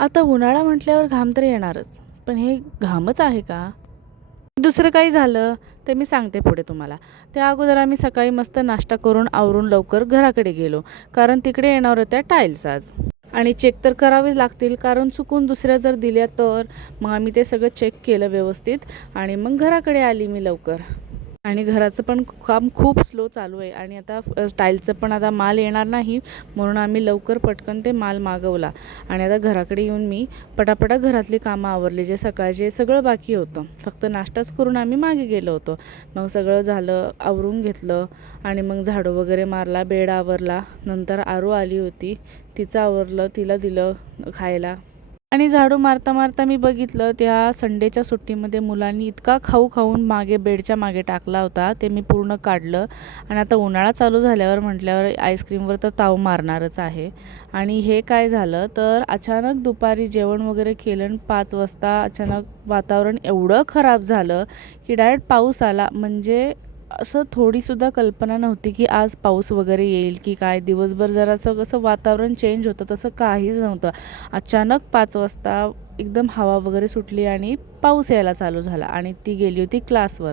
आता उन्हाळा म्हटल्यावर घाम तर येणारच, पण हे घामच आहे का? दुसरं काही झालं ते मी सांगते पुढे तुम्हाला. त्या अगोदर आम्ही सकाळी मस्त नाश्ता करून आवरून लवकर घराकडे गेलो, कारण तिकडे येणार होत्या टाईल्स आज. आणि चेक तर करावेच लागतील, कारण चुकून दुसऱ्या जर दिल्या तर. मग आम्ही ते सगळं चेक केलं व्यवस्थित आणि मग घराकडे आली मी लवकर. आणि घराचं पण काम खूप स्लो चालू आहे आणि आता टाईलचं पण आता माल येणार नाही, म्हणून आम्ही लवकर पटकन ते माल मागवला. आणि आता घराकडे येऊन मी पटापटा घरातली कामं आवरली, जे सकाळचे सगळं बाकी होतं. फक्त नाश्ताच करून आम्ही मागे गेलो होतो. मग सगळं झालं, आवरून घेतलं आणि मग झाडू वगैरे मारला, बेड आवरला. नंतर आरू आली होती, तिचं आवरलं, तिला दिलं खायला. आणि झाडू मारता मारता मी बघितलं, त्या संडेच्या सुट्टीमध्ये मुलांनी इतका खाऊ खाऊन मागे बेडच्या मागे टाकला होता, ते मी पूर्ण काढलं. आणि आता उन्हाळा चालू झाल्यावर म्हटल्यावर आईस्क्रीमवर तर ताव मारणारच आहे. आणि हे काय झालं तर अचानक दुपारी जेवण वगैरे केलं आणि 5 वाजता अचानक वातावरण एवढं खराब झालं की डायरेक्ट पाऊस आला. म्हणजे असं थोडीसुद्धा कल्पना नव्हती की आज पाऊस वगैरे येईल की काय. दिवसभर जरासं कसं वातावरण चेंज होतं, तसं काहीच नव्हतं. अचानक 5 वाजता एकदम हवा वगैरे सुटली आणि पाऊस यायला चालू झाला. आणि ती गेली होती क्लासला,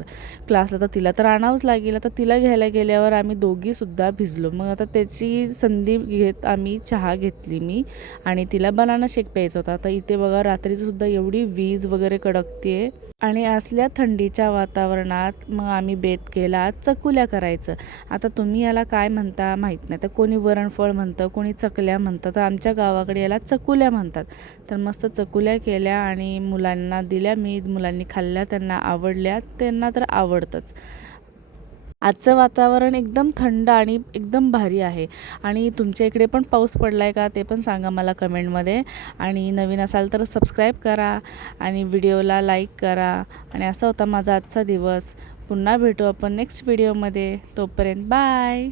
तर तिला तर आणावंच लागेल. आता तिला घ्यायला गेल्यावर आम्ही दोघीसुद्धा भिजलो. मग आता त्याची संधी घेत आम्ही चहा घेतली मी, आणि तिला बनाना शेक प्यायचा होता. आता इथे बघा रात्रीसुद्धा एवढी वीज वगैरे कडकते आणि असल्या थंडीच्या वातावरणात मग आम्ही बेत केला चकुल्या करायचं. आता तुम्ही याला काय म्हणता माहीत नाही, तर कोणी वरणफळ म्हणतं, कोणी चकल्या म्हणतं, तर आमच्या गावाकडे याला चकुल्या म्हणतात. तर मस्त चकुल्या केल्या आणि मुलांना दिल्या मी. मुलांनी खाल्ल्या, त्यांना आवडल्या, त्यांना तर आवडतंच. आजचं वातावरण एकदम थंड आणि एकदम भारी आहे. आणि तुमच्या इकडे पण पाऊस पडला आहे का ते पण सांगा मला कमेंटमध्ये. आणि नवीन असाल तर सबस्क्राईब करा आणि व्हिडिओला लाईक करा. आणि असा होता माझा आजचा दिवस. पुन्हा भेटू आपण नेक्स्ट व्हिडिओमध्ये. तोपर्यंत बाय.